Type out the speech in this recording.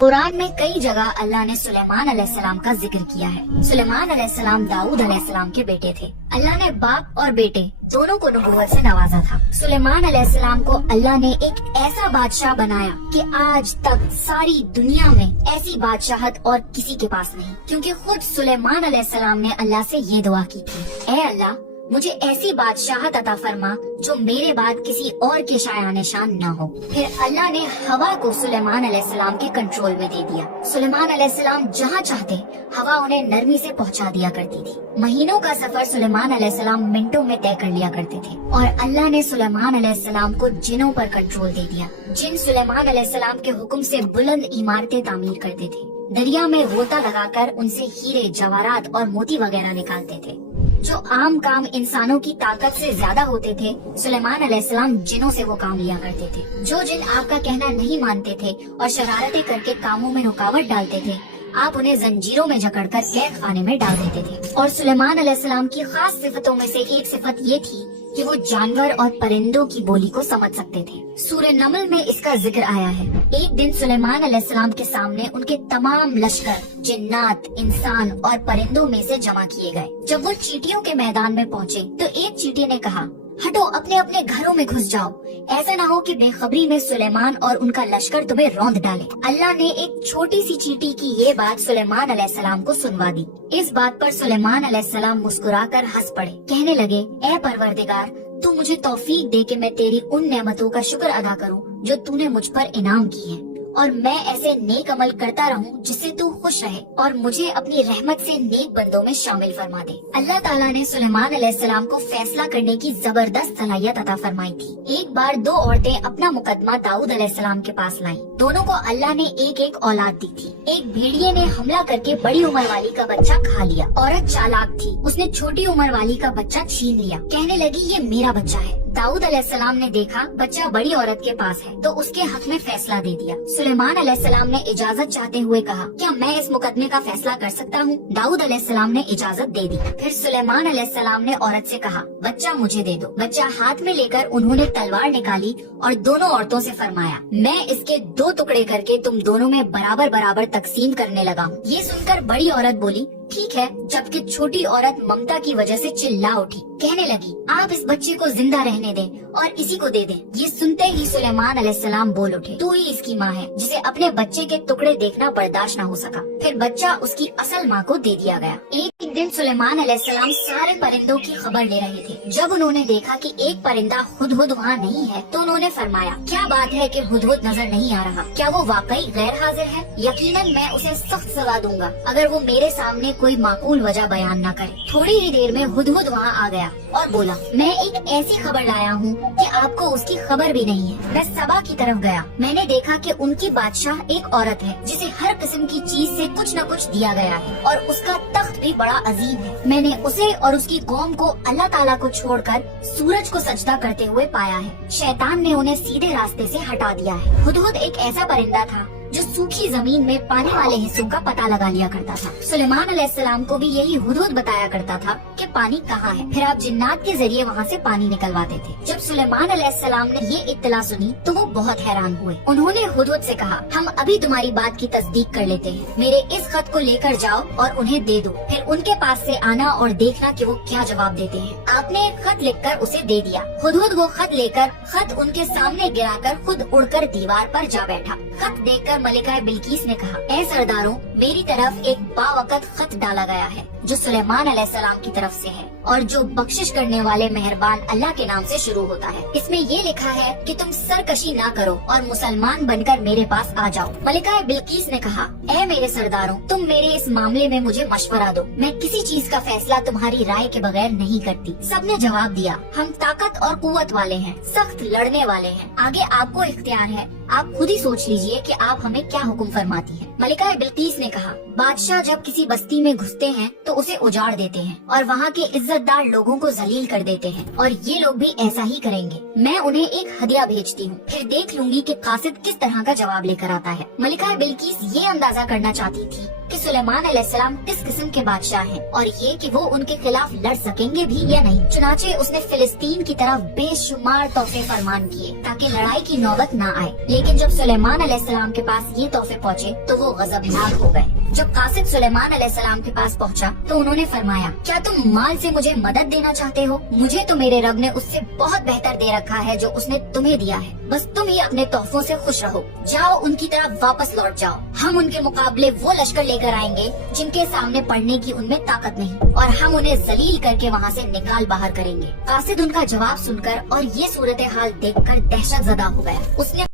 कुरान में कई जगह अल्लाह ने सुलेमान अलैहिस्सलाम का जिक्र किया है। सुलेमान अलैहिस्सलाम दाऊद अलैहिस्सलाम के बेटे थे। अल्लाह ने बाप और बेटे दोनों को नबूवत से नवाजा था। सुलेमान अलैहिस्सलाम को अल्लाह ने एक ऐसा बादशाह बनाया कि आज तक सारी दुनिया में ऐसी बादशाहत और किसी के पास नहीं, क्योंकि खुद सुलेमान अलैहिस्सलाम ने अल्लाह से ये दुआ की थी, ऐ अल्लाह मुझे ऐसी बादशाहत अता फरमा जो मेरे बाद किसी और के शायान शान न हो। फिर अल्लाह ने हवा को सुलेमान अलैहिस्सलाम के कंट्रोल में दे दिया। सुलेमान अलैहिस्सलाम जहाँ चाहते हवा उन्हें नरमी से पहुँचा दिया करती थी। महीनों का सफर सुलेमान अलैहिस्सलाम मिनटों में तय कर लिया करते थे। और अल्लाह ने सुलेमान अलैहिस्सलाम को जिनों पर कंट्रोल दे दिया। जिन सुलेमान अलैहिस्सलाम के हुक्म से बुलंद इमारतें तामीर करते थे, दरिया में गोता लगाकर उनसे हीरे जवाहरात और मोती वगैरह निकालते थे। जो आम काम इंसानों की ताकत से ज्यादा होते थे, सुलेमान अलैहिस्सलाम जिनों से वो काम लिया करते थे। जो जिन आपका कहना नहीं मानते थे और शरारतें करके कामों में रुकावट डालते थे, आप उन्हें जंजीरों में जकड़कर कैद खाने में डाल देते थे। और सुलेमान अलैहिस्सलाम की खास सिफतों में से एक सिफत ये थी कि वो जानवर और परिंदों की बोली को समझ सकते थे। सूरह नमल में इसका जिक्र आया है। एक दिन सुलेमान अलैहिस्सलाम के सामने उनके तमाम लश्कर जिन्नात, इंसान और परिंदों में से जमा किए गए। जब वो चींटियों के मैदान में पहुँचे तो एक चींटी ने कहा, हटो, अपने अपने घरों में घुस जाओ, ऐसा ना हो कि बेखबरी में सुलेमान और उनका लश्कर तुम्हें रौंद डाले। अल्लाह ने एक छोटी सी चींटी की ये बात सुलेमान अलैहिस्सलाम को सुनवा दी। इस बात पर सुलेमान अलैहिस्सलाम मुस्कुराकर हंस पड़े। कहने लगे, ऐ परवरदिगार, तू मुझे तौफीक दे कि मैं तेरी उन नेमतों का शुक्र अदा करूं जो तूने मुझ पर इनाम की है, और मैं ऐसे नेक अमल करता रहूं जिससे तू खुश रहे और मुझे अपनी रहमत से नेक बंदों में शामिल फरमा दे। अल्लाह ताला ने सुलेमान अलैहिस्सलाम को फैसला करने की जबरदस्त सलाहियत अता फरमाई थी। एक बार दो औरतें अपना मुकदमा दाऊद अलैहिस्सलाम के पास लाई। दोनों को अल्लाह ने एक एक औलाद दी थी। एक भेड़िए ने हमला करके बड़ी उम्र वाली का बच्चा खा लिया। औरत चालाक थी, उसने छोटी उम्र वाली का बच्चा छीन लिया। कहने लगी, ये मेरा बच्चा है। दाऊद अलैहिस्सलाम ने देखा बच्चा बड़ी औरत के पास है तो उसके हक में फैसला दे दिया। सुलेमान अलैहिस्सलाम ने इजाजत चाहते हुए कहा, क्या मैं इस मुकदमे का फैसला कर सकता हूँ? दाऊद अलैहिस्सलाम ने इजाजत दे दी। फिर सुलेमान अलैहिस्सलाम ने औरत से कहा, बच्चा मुझे दे दो। बच्चा हाथ में लेकर उन्होंने तलवार निकाली और दोनों औरतों से फरमाया, मैं इसके दो टुकड़े करके तुम दोनों में बराबर बराबर तकसीम करने लगा हूँ। ये सुनकर बड़ी औरत बोली, ठीक है, जबकि छोटी औरत ममता की वजह से चिल्ला उठी। कहने लगी, आप इस बच्चे को जिंदा रहने दें और इसी को दे दें। ये सुनते ही सुलेमान अलैहिस्सलाम बोल उठे, तू ही इसकी माँ है जिसे अपने बच्चे के टुकड़े देखना बर्दाश्त न हो सका। फिर बच्चा उसकी असल माँ को दे दिया गया। एक दिन सुलेमान अलैहिस्सलाम सारे परिंदों की खबर ले रहे थे। जब उन्होंने देखा कि एक परिंदा हुदहुद वहाँ नहीं है तो उन्होंने फरमाया, क्या बात है कि हुदहुद नजर नहीं आ रहा? क्या वो वाकई गैर हाजिर है? यकीनन मैं उसे सख्त सजा दूंगा अगर वो मेरे सामने कोई माकूल वजह बयान न करे। थोड़ी ही देर में हुदहुद वहाँ आ गया और बोला, मैं एक ऐसी खबर लाया हूँ कि आपको उसकी खबर भी नहीं है। मैं सबा की तरफ गया। मैंने देखा कि उनकी बादशाह एक औरत है जिसे हर किस्म की चीज से कुछ न कुछ दिया गया है और उसका तख्त भी बड़ा अजीम है। मैंने उसे और उसकी कौम को अल्लाह ताला को छोड़कर सूरज को सजदा करते हुए पाया है। शैतान ने उन्हें सीधे रास्ते से हटा दिया है। हुदहुद एक ऐसा परिंदा था जो सूखी जमीन में पानी वाले हिस्सों का पता लगा लिया करता था। सुलेमान अलैहिस्सलाम को भी यही हुदहुद बताया करता था कि पानी कहाँ है। फिर आप जिन्नात के जरिए वहाँ से पानी निकलवाते थे। जब सुलेमान अलैहिस्सलाम ने ये इत्तला सुनी तो वो बहुत हैरान हुए। उन्होंने हुदहुद से कहा, हम अभी तुम्हारी बात की तस्दीक कर लेते हैं। मेरे इस खत को लेकर जाओ और उन्हें दे दो। फिर उनके पास से आना और देखना कि वो क्या जवाब देते हैं। आपने एक खत लिखकर उसे दे दिया। हुदहुद वो खत लेकर खत उनके सामने गिराकर खुद उड़कर दीवार पर जा बैठा। खत देखकर मलिका बिल्कीस ने कहा, ऐ सरदारों, मेरी तरफ एक बावकत खत डाला गया है जो सुलेमान अलैहिस्सलाम की तरफ से है और जो बख्शिश करने वाले मेहरबान अल्लाह के नाम से शुरू होता है। इसमें ये लिखा है कि तुम सरकशी ना करो और मुसलमान बनकर मेरे पास आ जाओ। मलिका बिल्कीस ने कहा, ऐ मेरे सरदारों, तुम मेरे इस मामले में मुझे मशवरा दो। मैं किसी चीज का फैसला तुम्हारी राय के बगैर नहीं करती। सबने जवाब दिया, हम ताकत और कुव्वत वाले हैं, सख्त लड़ने वाले हैं। आगे आपको इख्तियार है, आप खुद ही सोच लीजिए कि आप हमें क्या हुक्म फरमाती हैं। मलिका बिल्कीस ने कहा, बादशाह जब किसी बस्ती में घुसते हैं तो उसे उजाड़ देते हैं और वहाँ के इज्जतदार लोगों को जलील कर देते हैं, और ये लोग भी ऐसा ही करेंगे। मैं उन्हें एक हदिया भेजती हूँ, फिर देख लूंगी कि कासिद किस तरह का जवाब लेकर आता है। मलिका बिल्कीस ये अंदाजा करना चाहती थी कि सुलेमान अलैहिस्सलाम किस किस्म के बादशाह हैं और ये कि वो उनके खिलाफ लड़ सकेंगे भी या नहीं। चुनाचे उसने फिलिस्तीन की तरफ बेशुमार तोहफे फरमान किए ताकि लड़ाई की नौबत ना आए। लेकिन जब सुलेमान अलैहिस्सलाम के पास ये तोहफे पहुँचे तो वो गजबनाक हो गए। जब कासिद सुलेमान अलैहिस्सलाम के पास पहुँचा तो उन्होंने फरमाया, क्या तुम माल से मुझे मदद देना चाहते हो? मुझे तो मेरे रब ने उससे बहुत बेहतर दे रखा है जो उसने तुम्हें दिया है। बस तुम ही अपने तोहफों से खुश रहो। जाओ उनकी तरफ वापस लौट जाओ। हम उनके मुकाबले वो लश्कर लेकर आएंगे जिनके सामने पड़ने की उनमें ताकत नहीं, और हम उन्हें जलील करके वहाँ से निकाल बाहर करेंगे। कासिद उनका जवाब सुनकर और ये सूरत हाल देखकर दहशत ज़दा हो गया। उसने